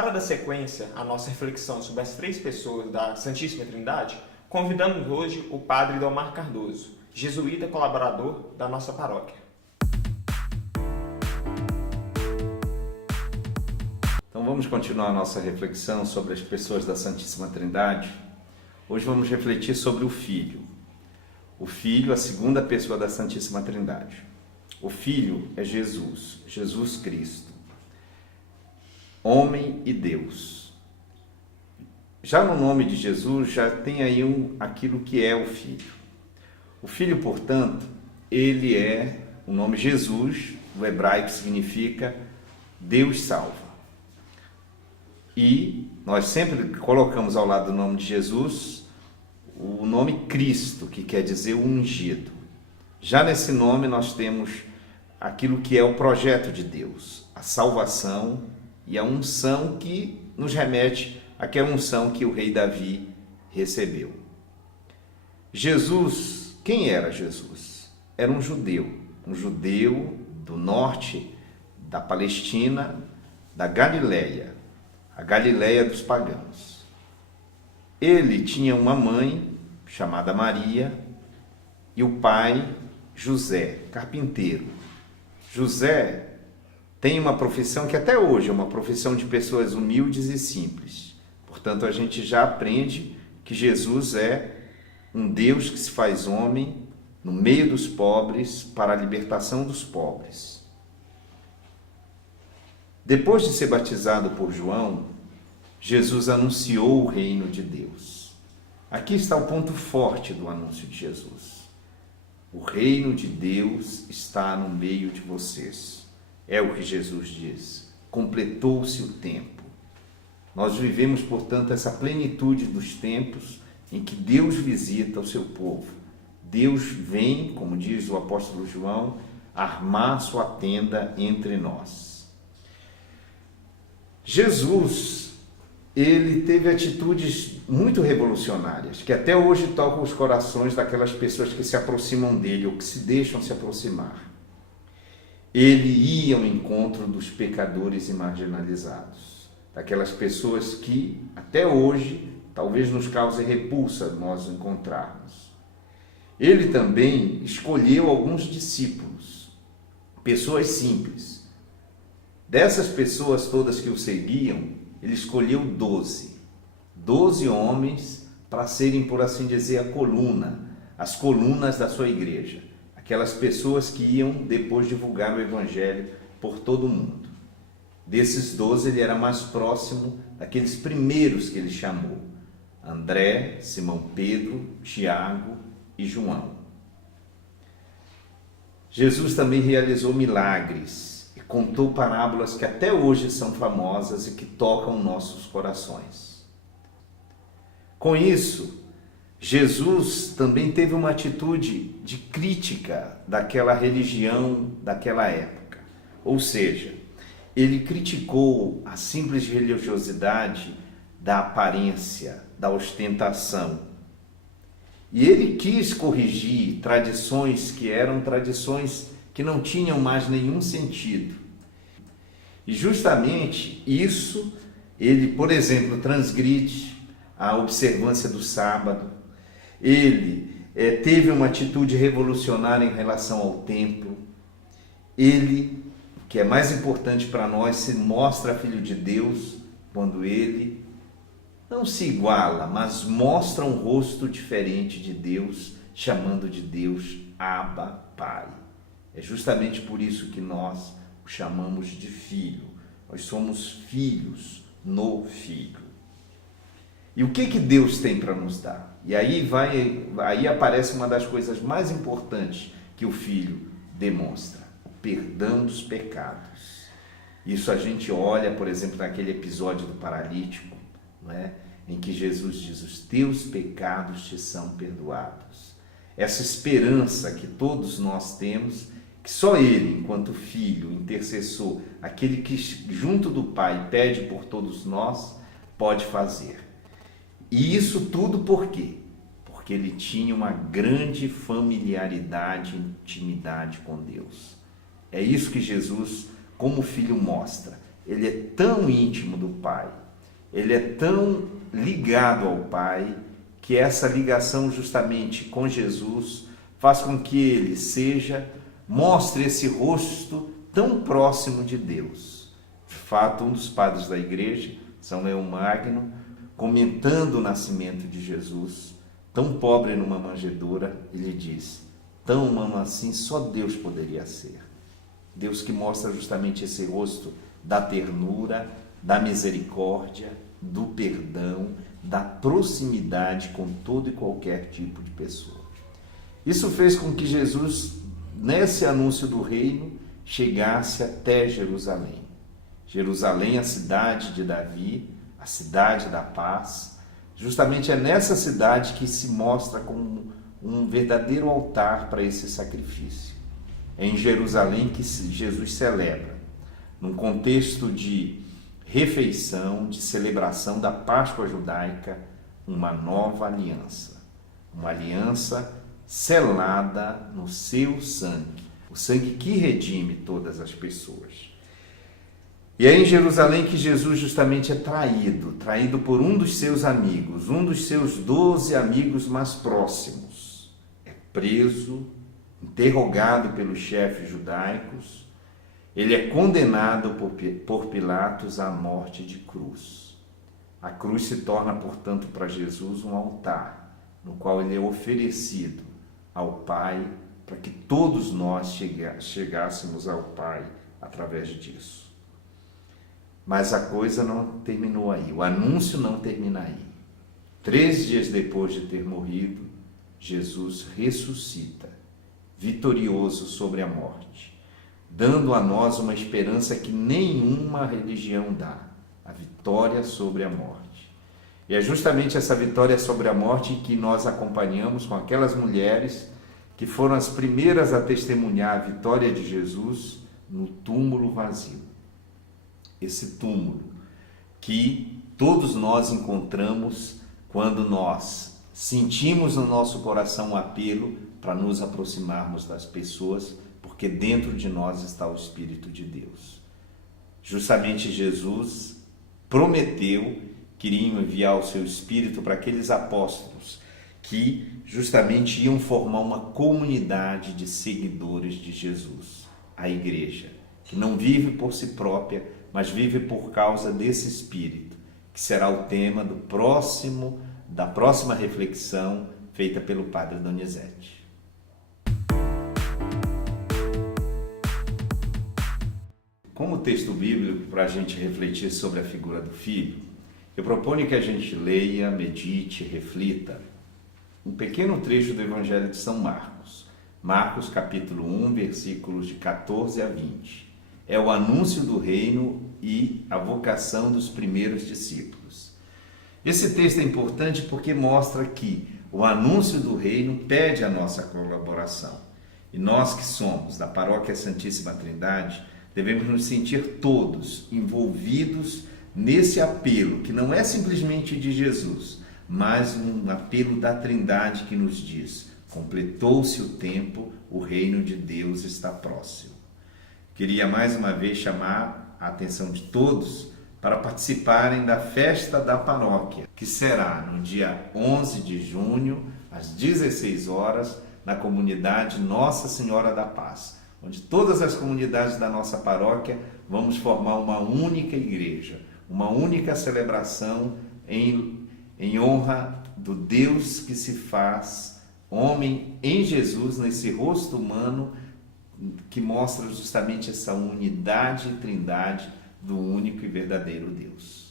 Para dar sequência à nossa reflexão sobre as três pessoas da Santíssima Trindade, convidamos hoje o Padre Delmar Cardoso, jesuíta colaborador da nossa paróquia. Então vamos continuar a nossa reflexão sobre as pessoas da Santíssima Trindade. Hoje vamos refletir sobre o Filho. O Filho, a segunda pessoa da Santíssima Trindade. O Filho é Jesus, Jesus Cristo, homem e Deus. Já no nome de Jesus já tem aí aquilo que é o Filho. O Filho, portanto, ele é, o nome Jesus, o hebraico significa Deus salva. E nós sempre colocamos ao lado do nome de Jesus o nome Cristo, que quer dizer o ungido. Já nesse nome nós temos aquilo que é o projeto de Deus, a salvação e a unção que nos remete àquela unção que o rei Davi recebeu. Jesus, quem era Jesus? Era um judeu do norte da Palestina, da Galileia, a Galileia dos pagãos. Ele tinha uma mãe chamada Maria e o pai José, carpinteiro. José tem uma profissão que até hoje é uma profissão de pessoas humildes e simples. Portanto, a gente já aprende que Jesus é um Deus que se faz homem no meio dos pobres para a libertação dos pobres. Depois de ser batizado por João, Jesus anunciou o reino de Deus. Aqui está o ponto forte do anúncio de Jesus. O reino de Deus está no meio de vocês. É o que Jesus diz. Completou-se o tempo. Nós vivemos, portanto, essa plenitude dos tempos em que Deus visita o seu povo. Deus vem, como diz o apóstolo João, armar sua tenda entre nós. Jesus, ele teve atitudes muito revolucionárias, que até hoje tocam os corações daquelas pessoas que se aproximam dele ou que se deixam se aproximar. Ele ia ao encontro dos pecadores e marginalizados, daquelas pessoas que até hoje talvez nos cause repulsa nós encontrarmos. Ele também escolheu alguns discípulos, pessoas simples. Dessas pessoas todas que o seguiam, ele escolheu 12 homens para serem, por assim dizer, as colunas da sua igreja. Aquelas pessoas que iam depois divulgar o evangelho por todo o mundo. Desses 12, ele era mais próximo daqueles primeiros que ele chamou: André, Simão Pedro, Tiago e João. Jesus também realizou milagres e contou parábolas que até hoje são famosas e que tocam nossos corações. Com isso, Jesus também teve uma atitude de crítica daquela religião daquela época. Ou seja, ele criticou a simples religiosidade da aparência, da ostentação. E ele quis corrigir tradições que eram tradições que não tinham mais nenhum sentido. E justamente isso, ele, por exemplo, transgride a observância do sábado. Ele teve uma atitude revolucionária em relação ao templo. Ele, que é mais importante para nós, se mostra filho de Deus quando ele não se iguala, mas mostra um rosto diferente de Deus, chamando de Deus Abba, Pai. É justamente por isso que nós o chamamos de Filho. Nós somos filhos no Filho. E o que Deus tem para nos dar? E aí aparece uma das coisas mais importantes que o Filho demonstra: o perdão dos pecados. Isso a gente olha, por exemplo, naquele episódio do paralítico, não é? Em que Jesus diz: os teus pecados te são perdoados. Essa esperança que todos nós temos, que só Ele, enquanto Filho, intercessor, aquele que junto do Pai pede por todos nós, pode fazer. E isso tudo por quê? Porque ele tinha uma grande familiaridade e intimidade com Deus. É isso que Jesus, como Filho, mostra. ele é tão íntimo do Pai, ele é tão ligado ao Pai, que essa ligação justamente com Jesus faz com que ele mostre esse rosto tão próximo de Deus. De fato, um dos padres da igreja, São Leão Magno, comentando o nascimento de Jesus, tão pobre numa manjedoura, ele diz: tão humano assim só Deus poderia ser. Deus que mostra justamente esse rosto da ternura, da misericórdia, do perdão, da proximidade com todo e qualquer tipo de pessoa. Isso fez com que Jesus, nesse anúncio do reino, chegasse até Jerusalém. Jerusalém, a cidade de Davi, a cidade da paz. Justamente é nessa cidade que se mostra como um verdadeiro altar para esse sacrifício. É em Jerusalém que Jesus celebra, num contexto de refeição, de celebração da Páscoa judaica, uma nova aliança. Uma aliança selada no seu sangue, o sangue que redime todas as pessoas. E é em Jerusalém que Jesus justamente é traído por um dos seus amigos, um dos seus 12 amigos mais próximos. É preso, interrogado pelos chefes judaicos, ele é condenado por Pilatos à morte de cruz. A cruz se torna, portanto, para Jesus um altar, no qual ele é oferecido ao Pai, para que todos nós chegássemos ao Pai através disso. Mas a coisa não terminou aí, o anúncio não termina aí. 3 dias depois de ter morrido, Jesus ressuscita, vitorioso sobre a morte, dando a nós uma esperança que nenhuma religião dá, a vitória sobre a morte. E é justamente essa vitória sobre a morte que nós acompanhamos com aquelas mulheres que foram as primeiras a testemunhar a vitória de Jesus no túmulo vazio. Esse túmulo que todos nós encontramos quando nós sentimos no nosso coração um apelo para nos aproximarmos das pessoas, porque dentro de nós está o Espírito de Deus. Justamente Jesus prometeu que iria enviar o seu Espírito para aqueles apóstolos que justamente iam formar uma comunidade de seguidores de Jesus, a igreja, que não vive por si própria, mas vive por causa desse Espírito, que será o tema da próxima reflexão feita pelo Padre Donizete. Como texto bíblico para a gente refletir sobre a figura do Filho, eu proponho que a gente leia, medite, reflita um pequeno trecho do Evangelho de São Marcos. Marcos capítulo 1, versículos de 14 a 20. É o anúncio do reino e a vocação dos primeiros discípulos. Esse texto é importante porque mostra que o anúncio do reino pede a nossa colaboração. E nós que somos da Paróquia Santíssima Trindade, devemos nos sentir todos envolvidos nesse apelo, que não é simplesmente de Jesus, mas um apelo da Trindade que nos diz: completou-se o tempo, o reino de Deus está próximo. Queria mais uma vez chamar a atenção de todos para participarem da festa da paróquia, que será no dia 11 de junho, às 16 horas, na comunidade Nossa Senhora da Paz, onde todas as comunidades da nossa paróquia vamos formar uma única igreja, uma única celebração em honra do Deus que se faz homem em Jesus, nesse rosto humano que mostra justamente essa unidade e trindade do único e verdadeiro Deus.